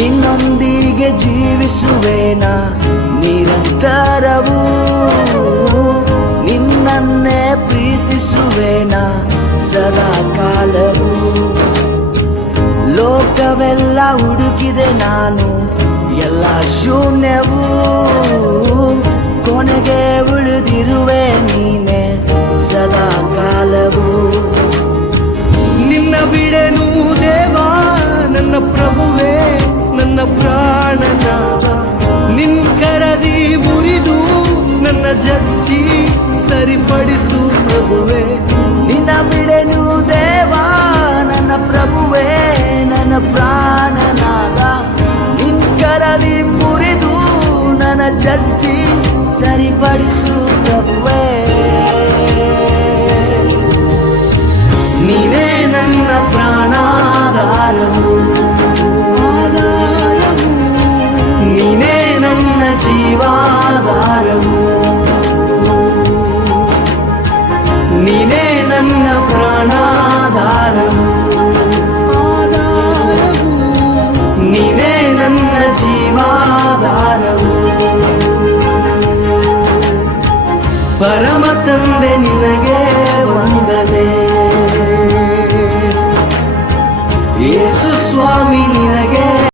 ನಿನ್ನೊಂದಿಗೆ ಜೀವಿಸುವೇನ ನಿರಂತರವೂ, ನಿನ್ನನ್ನೇ ಪ್ರೀತಿಸುವೇನ ಸದಾ ಕಾಲವೂ. ಲೋಕವೆಲ್ಲ ಹುಡುಕಿದೆ ನಾನು, ಎಲ್ಲ ಶೂನ್ಯವೂ, ಕೊನೆಗೆ ಉಳಿದಿರುವೆ ನೀನೆ ಸದಾ ಕಾಲವೂ. ನಿನ್ನ ಬಿಡೆನು ದೇವಾ ನನ್ನ ಪ್ರಭುವೇ, ನನ್ನ ಪ್ರಾಣನಾದ. ನಿನ್ ಕರದಿ ಮುರಿದು ನನ್ನ ಜಜ್ಜಿ ಸರಿಪಡಿಸು ಪ್ರಭುವೇ. ನಿನ್ನ ಬಿಡೆನು ದೇವಾ ನನ್ನ ಪ್ರಭುವೇ, ನನ್ನ ಪ್ರಾಣನಾದ. ನಿನ್ ಕರದಿ ಮುರಿದು ನನ್ನ ಜಜ್ಜಿ ಸರಿಪಡಿಸು ಪ್ರಭುವೇ. ನೀನೇ ನನ್ನ ಪ್ರಾಣಾಧಾರವು, ನೀನೇ ನನ್ನ ಜೀವಾಧಾರವು, ನೀನೇ ನನ್ನ ಪ್ರಾಣಾಧಾರವು, ನೀನೇ ನನ್ನ ಜೀವಾಧಾರವು. ಪರಮ ತಂದೆ ನಿನಗೆ ವಂದನೆ, ಯೇಸು ಸ್ವಾಮಿ